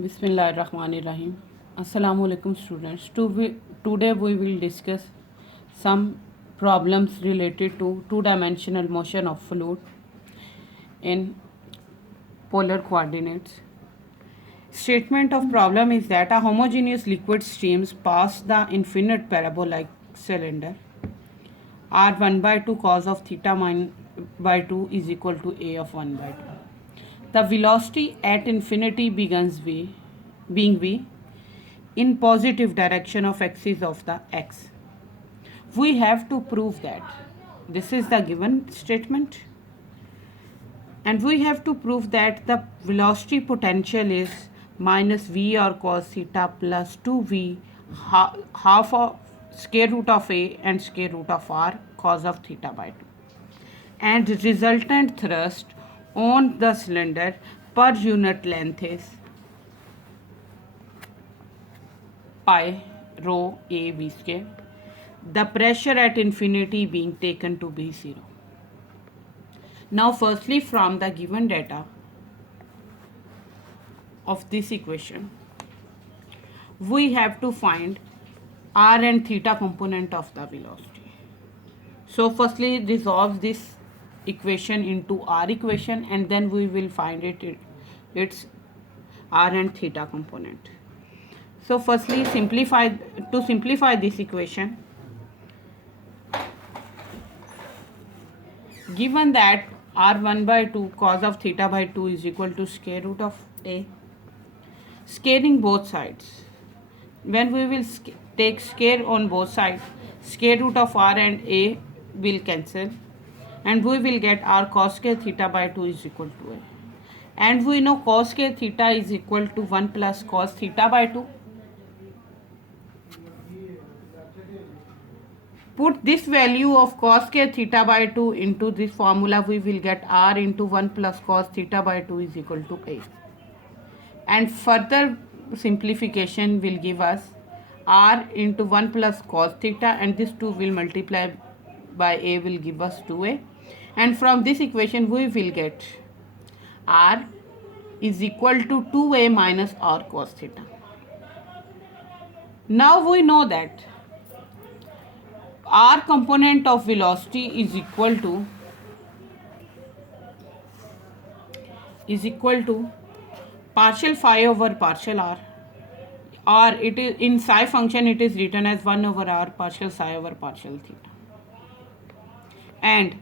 Bismillahirrahmanirrahim. Assalamu alaikum students. Today we will discuss some problems related to two-dimensional motion of fluid in polar coordinates. Statement of problem is that a homogeneous liquid streams past the infinite parabolic cylinder. R 1 by 2 cos of theta by 2 is equal to A of 1 by 2. The velocity at infinity being v in positive direction of axis of the x. We have to prove that this is the given statement, and we have to prove that the velocity potential is minus v or cos theta plus 2v half of square root of a and square root of r cos of theta by 2, and resultant thrust on the cylinder per unit length is pi rho a v square, the pressure at infinity being taken to be 0. Now firstly, from the given data of this equation, we have to find r and theta component of the velocity. So firstly resolve this equation into r equation, and then we will find its r and theta component. So firstly simplify this equation. Given that r1 by 2 cos of theta by 2 is equal to square root of a, scaling both sides, when we will take square on both sides, square root of r and a will cancel, and we will get r cos square theta by 2 is equal to a. And we know cos square theta is equal to 1 plus cos theta by 2. Put this value of cos square theta by 2 into this formula, we will get r into 1 plus cos theta by 2 is equal to a. And further simplification will give us r into 1 plus cos theta, and this 2 will multiply by a will give us 2a. And from this equation we will get r is equal to 2a minus r cos theta. Now we know that r component of velocity is equal to partial phi over partial r, or it is in psi function it is written as 1 over r partial psi over partial theta, and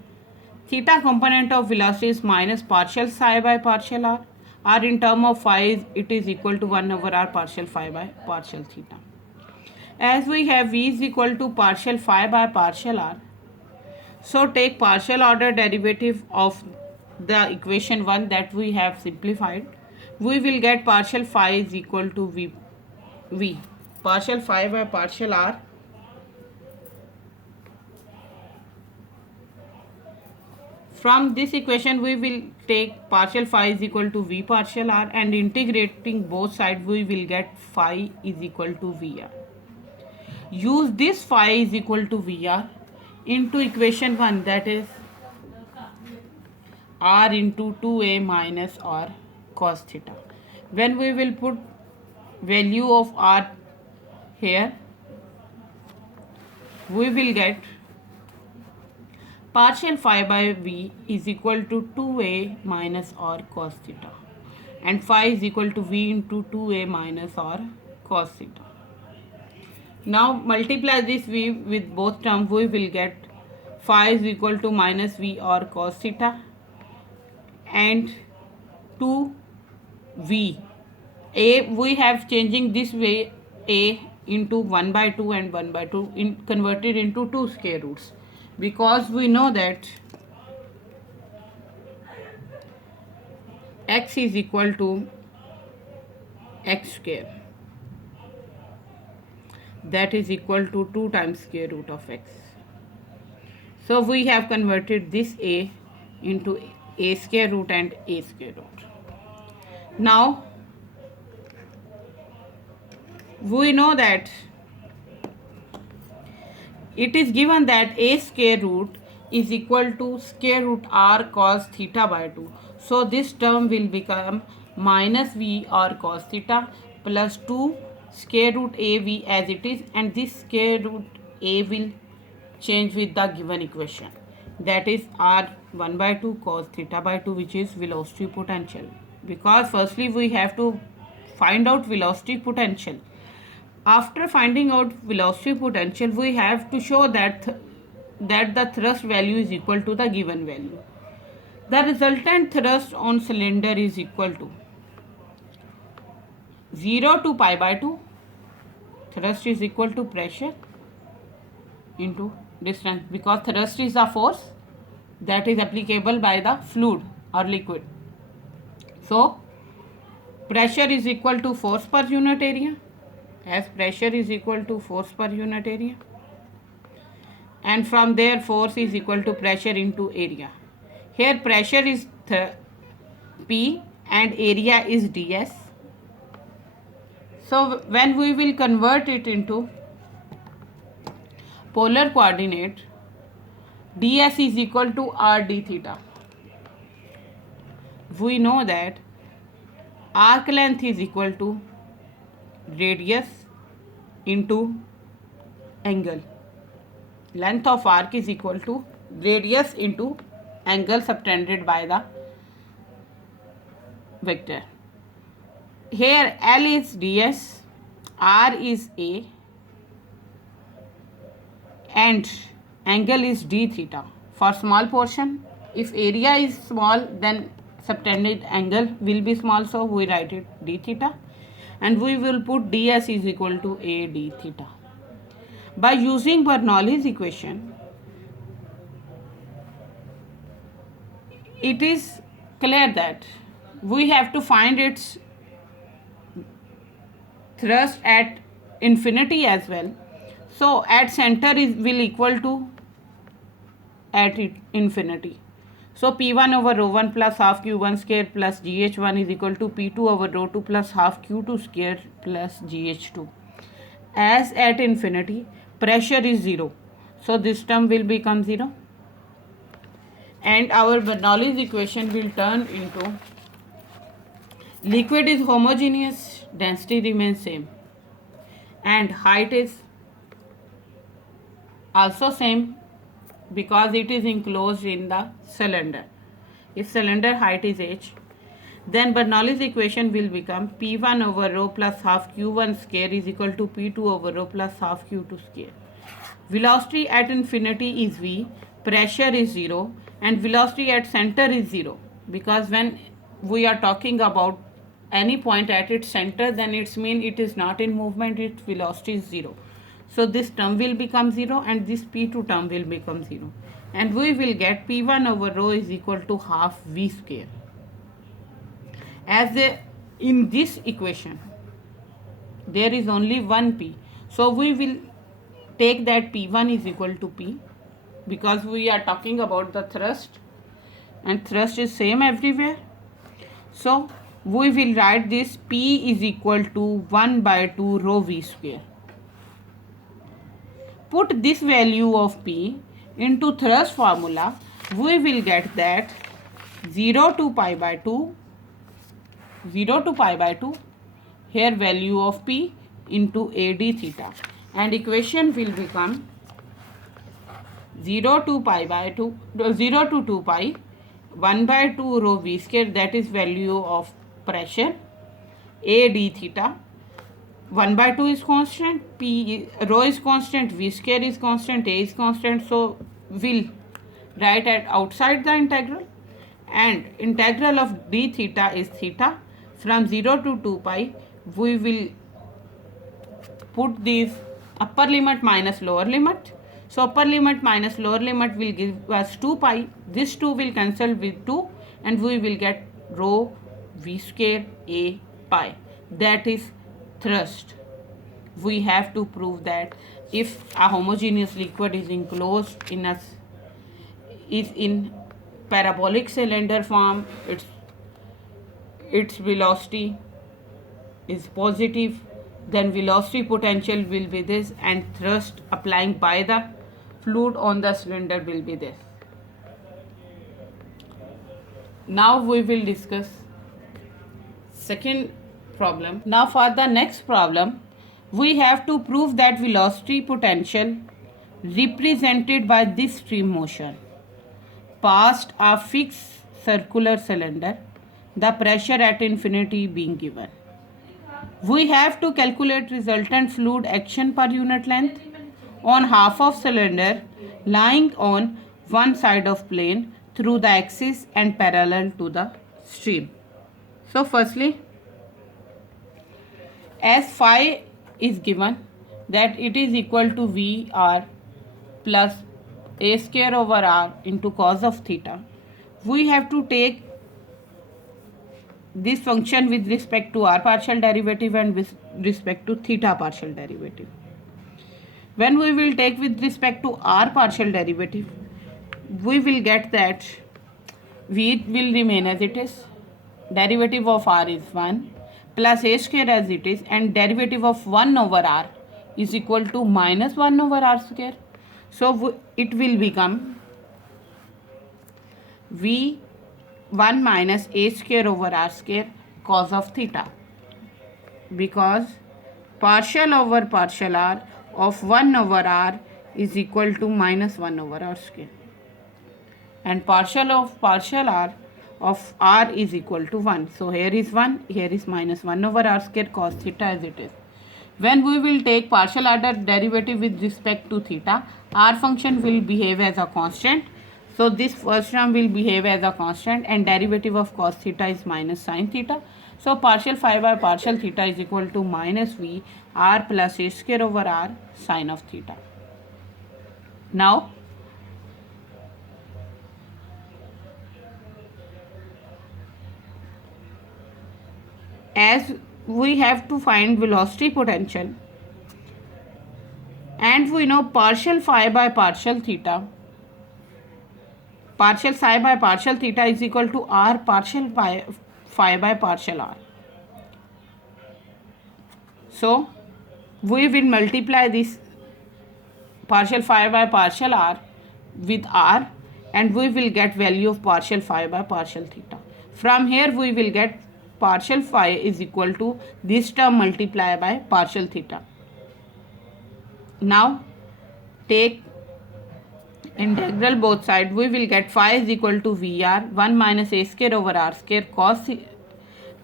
theta component of velocity is minus partial psi by partial r, or in term of phi it is equal to 1 over r partial phi by partial theta. As we have v is equal to partial phi by partial r, so take partial order derivative of the equation 1 that we have simplified. We will get partial phi is equal to v partial phi by partial r from this equation. We will take partial phi is equal to v partial r, and integrating both sides we will get phi is equal to vr. Use this phi is equal to vr into equation 1, that is r into 2a minus r cos theta. When we will put value of r here, we will get partial phi by v is equal to 2a minus r cos theta, and phi is equal to v into 2a minus r cos theta. Now multiply this v with both terms, we will get phi is equal to minus v or cos theta, and 2v a we have changing this way a into 1 by 2 and 1 by 2 converted into 2 square roots, because we know that x is equal to x square, that is equal to 2 times square root of x. So we have converted this a into a square root and a square root. Now we know that it is given that a square root is equal to square root r cos theta by 2. So this term will become minus V or cos theta plus 2 square root AV as it is, and this square root A will change with the given equation, that is R1 by 2 cos theta by 2, which is velocity potential. Because firstly we have to find out velocity potential. After finding out velocity potential, we have to show that the thrust value is equal to the given value. The resultant thrust on cylinder is equal to 0 to pi by 2. Thrust is equal to pressure into distance, because thrust is the force that is applicable by the fluid or liquid. So pressure is equal to force per unit area, as pressure is equal to force per unit area, and from there force is equal to pressure into area. Here pressure is P and area is ds. So when we will convert it into polar coordinate, ds is equal to r d theta. We know that arc length is equal to radius into angle. Length of arc is equal to radius into angle subtended by the vector. Here L is ds, R is A, and angle is d theta. For small portion, if area is small, then subtended angle will be small, so we write it d theta, and we will put ds is equal to a d theta. By using Bernoulli's equation, it is clear that we have to find its thrust at infinity as well. So at center will equal to at infinity. So P1 over rho 1 plus half Q1 square plus GH1 is equal to P2 over rho 2 plus half Q2 square plus GH2. As at infinity pressure is 0, so this term will become 0, and our Bernoulli's equation will turn into liquid is homogeneous, density remains same, and height is also same because it is enclosed in the cylinder. If cylinder height is h, then Bernoulli's equation will become P1 over rho plus half Q1 square is equal to P2 over rho plus half Q2 square. Velocity at infinity is V, pressure is 0, and velocity at center is 0, because when we are talking about any point at its center, then it's mean it is not in movement, its velocity is 0. So this term will become 0 and this P2 term will become 0, and we will get P1 over rho is equal to half V square. As in this equation there is only one P, so we will take that P1 is equal to P, because we are talking about the thrust and thrust is same everywhere. So we will write this P is equal to 1 by 2 rho V square. Put this value of P into thrust formula, we will get that 0 to pi by 2, 0 to pi by 2, here value of P into AD theta, and equation will become 0 to pi by 2, 0 to 2 pi, 1 by 2 rho V square, that is value of pressure, AD theta. 1 by 2 is constant, rho is constant, V square is constant, A is constant, so we'll write at outside the integral, and integral of d theta is theta. From 0 to 2 pi we will put these upper limit minus lower limit. So upper limit minus lower limit will give us 2 pi. This 2 will cancel with 2 and we will get rho V square A pi. That is thrust. We have to prove that if a homogeneous liquid is enclosed is in parabolic cylinder form, its velocity is positive, then velocity potential will be this, and thrust applying by the fluid on the cylinder will be this. Now we will discuss second problem. Now for the next problem, we have to prove that velocity potential represented by this stream motion past a fixed circular cylinder, the pressure at infinity being given. We have to calculate resultant fluid action per unit length on half of cylinder lying on one side of plane through the axis and parallel to the stream. So firstly, as phi is given, that it is equal to VR plus a square over r into cos of theta, we have to take this function with respect to r partial derivative and with respect to theta partial derivative. When we will take with respect to r partial derivative, we will get that v will remain as it is, derivative of r is 1 plus a square as it is, and derivative of 1 over r is equal to minus 1 over r square. So it will become v 1 minus a square over r square cos of theta, because partial over partial r of 1 over r is equal to minus 1 over r square, and partial of partial r of r is equal to 1. So here is 1, here is minus 1 over r square cos theta as it is. When we will take partial order derivative with respect to theta, r function will behave as a constant. So this first term will behave as a constant, and derivative of cos theta is minus sin theta. So partial phi by partial theta is equal to minus v r plus a square over r sin of theta. Now as we have to find velocity potential, and we know partial phi by partial theta, partial psi by partial theta is equal to r partial phi by partial r. So we will multiply this partial phi by partial r with r, and we will get value of partial phi by partial theta. From here we will get partial phi is equal to this term multiplied by partial theta. Now take integral both sides, we will get phi is equal to VR 1 minus a square over r square cos,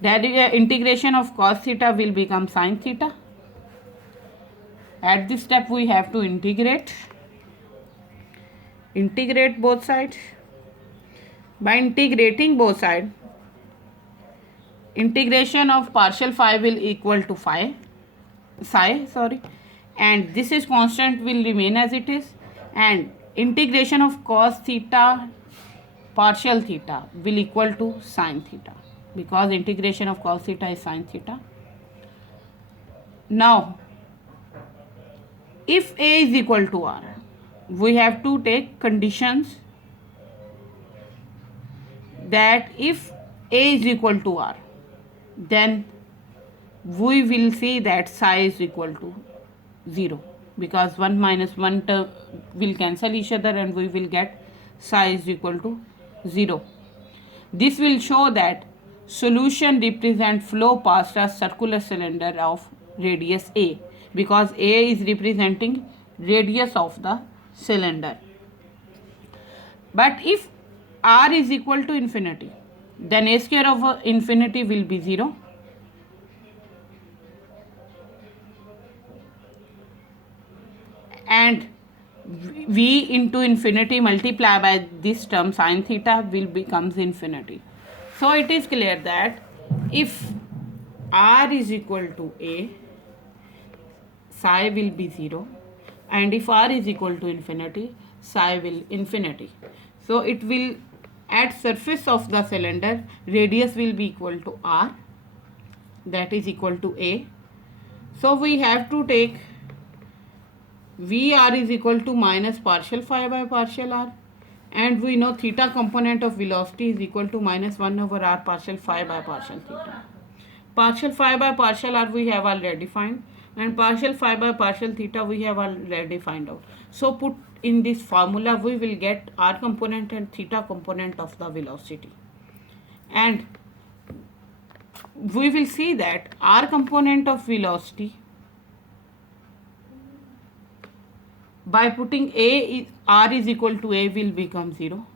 integration of cos theta will become sin theta. At this step we have to integrate both sides. By integrating both sides, integration of partial phi will equal to psi, and this is constant will remain as it is, and integration of cos theta partial theta will equal to sin theta, because integration of cos theta is sin theta. Now if a is equal to r, we have to take conditions that if a is equal to r, then we will see that psi is equal to 0, because 1 minus 1 term will cancel each other and we will get psi is equal to 0. This will show that solution represent flow past a circular cylinder of radius a, because a is representing radius of the cylinder. But if r is equal to infinity, then a square over infinity will be 0, and v into infinity multiplied by this term sin theta will becomes infinity. So it is clear that if r is equal to a, psi will be 0, and if r is equal to infinity, psi will infinity. So it will, at surface of the cylinder, radius will be equal to r, that is equal to a. So we have to take VR is equal to minus partial phi by partial r, and we know theta component of velocity is equal to minus 1 over r partial phi by partial theta. Partial phi by partial r we have already found, and partial phi by partial theta we have already find out. So put in this formula we will get r component and theta component of the velocity, and we will see that r component of velocity, by putting r is equal to a, will become 0.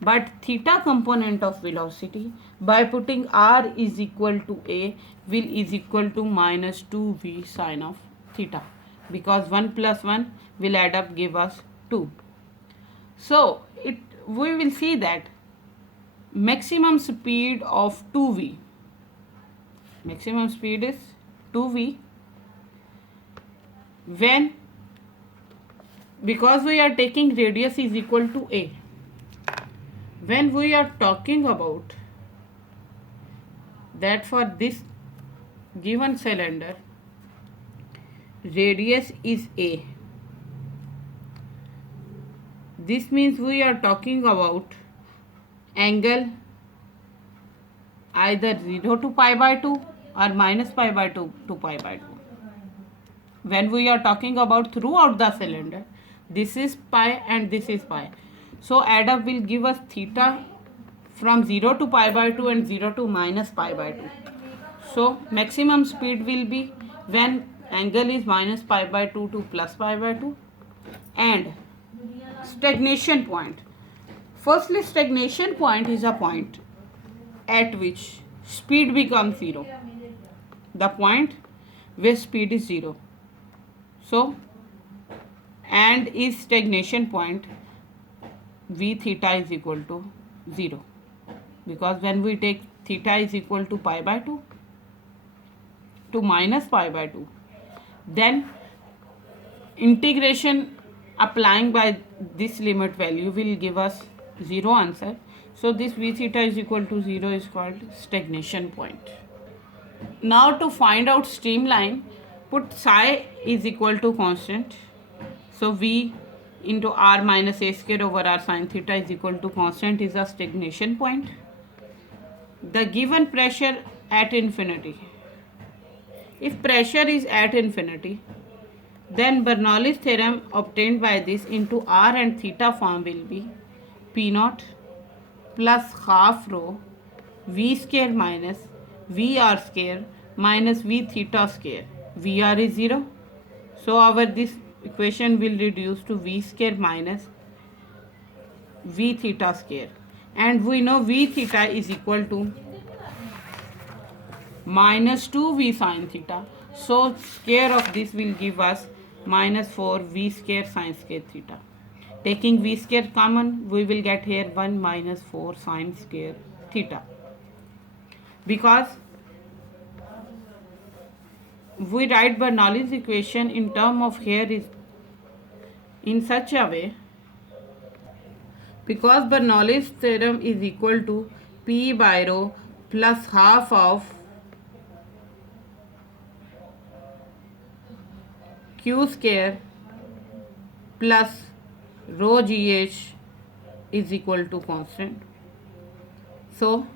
But theta component of velocity, by putting r is equal to a, will is equal to minus 2v sine of theta, because 1 plus 1 will add up, give us 2. So we will see that maximum speed of 2v, maximum speed is 2v, when, because we are taking radius is equal to a, when we are talking about that for this given cylinder radius is a, this means we are talking about angle either 0 to pi by 2 or minus pi by 2 to pi by 2. When we are talking about throughout the cylinder, this is pi and this is pi. So add up will give us theta from 0 to pi by 2 and 0 to minus pi by 2. So maximum speed will be when angle is minus pi by 2 to plus pi by 2. And stagnation point. Firstly, stagnation point is a point at which speed becomes 0. The point where speed is 0. So, and is stagnation point, v theta is equal to 0. Because when we take theta is equal to pi by 2 to minus pi by 2, then integration applying by this limit value will give us 0 answer. So this v theta is equal to 0 is called stagnation point. Now to find out streamline, put psi is equal to constant. So v into r minus a square over r sin theta is equal to constant is a stagnation point. The given pressure at infinity. If pressure is at infinity, then Bernoulli's theorem obtained by this into r and theta form will be P naught plus half rho v square minus vr square minus v theta square. Vr is 0. So our this equation will reduce to v square minus v theta square. And we know v theta is equal to minus 2v sin theta. So square of this will give us minus 4v square sin square theta. Taking v square common, we will get here 1 minus 4 sin square theta. Because we write Bernoulli's equation in term of here is in such a way, because Bernoulli's theorem is equal to P by rho plus half of q square plus rho gh is equal to constant. So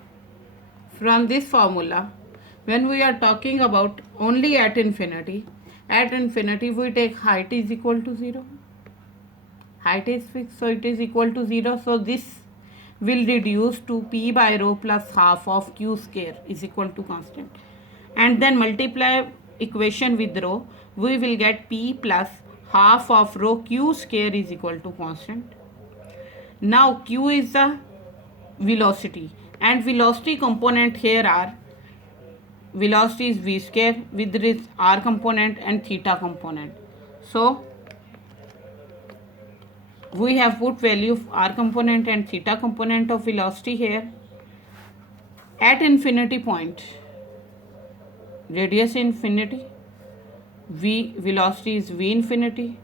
from this formula, when we are talking about only at infinity we take height is equal to 0. Height is fixed, so it is equal to 0. So this will reduce to P by rho plus half of q square is equal to constant. And then multiply equation with rho, we will get P plus half of rho q square is equal to constant. Now q is the velocity, and velocity component here are, velocity is v square with this r component and theta component. So we have put value of r component and theta component of velocity here. At infinity point, radius infinity, v velocity is v infinity.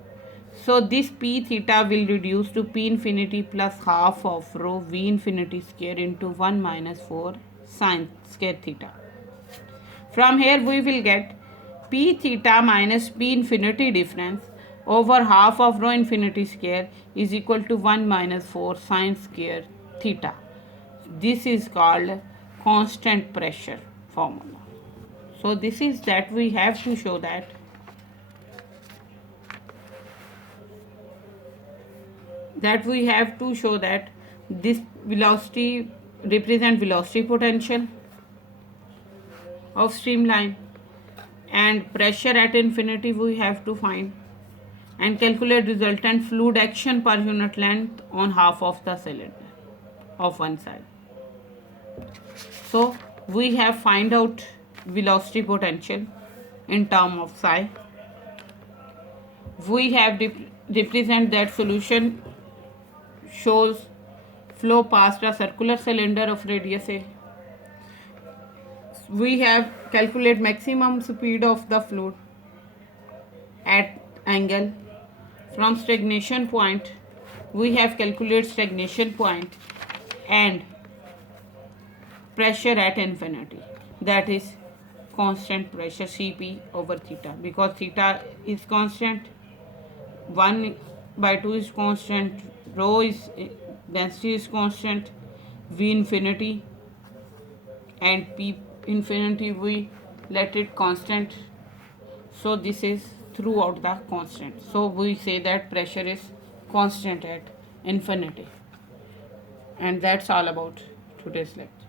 So this p theta will reduce to p infinity plus half of rho v infinity square into 1 minus 4 sin square theta. From here we will get p theta minus p infinity difference over half of rho infinity square is equal to 1 minus 4 sin square theta. This is called constant pressure formula. So this is that we have to show that this velocity represent velocity potential, of streamline, and pressure at infinity we have to find, and calculate resultant fluid action per unit length on half of the cylinder of one side. So we have find out velocity potential in term of psi. We have represent that solution shows flow past a circular cylinder of radius a. We have calculate maximum speed of the fluid at angle from stagnation point. We have calculate stagnation point and pressure at infinity, that is constant pressure Cp over theta, because theta is constant, 1 by 2 is constant, rho is density is constant, V infinity and P infinity we let it constant. So this is throughout the constant. So we say that pressure is constant at infinity. And that's all about today's lecture.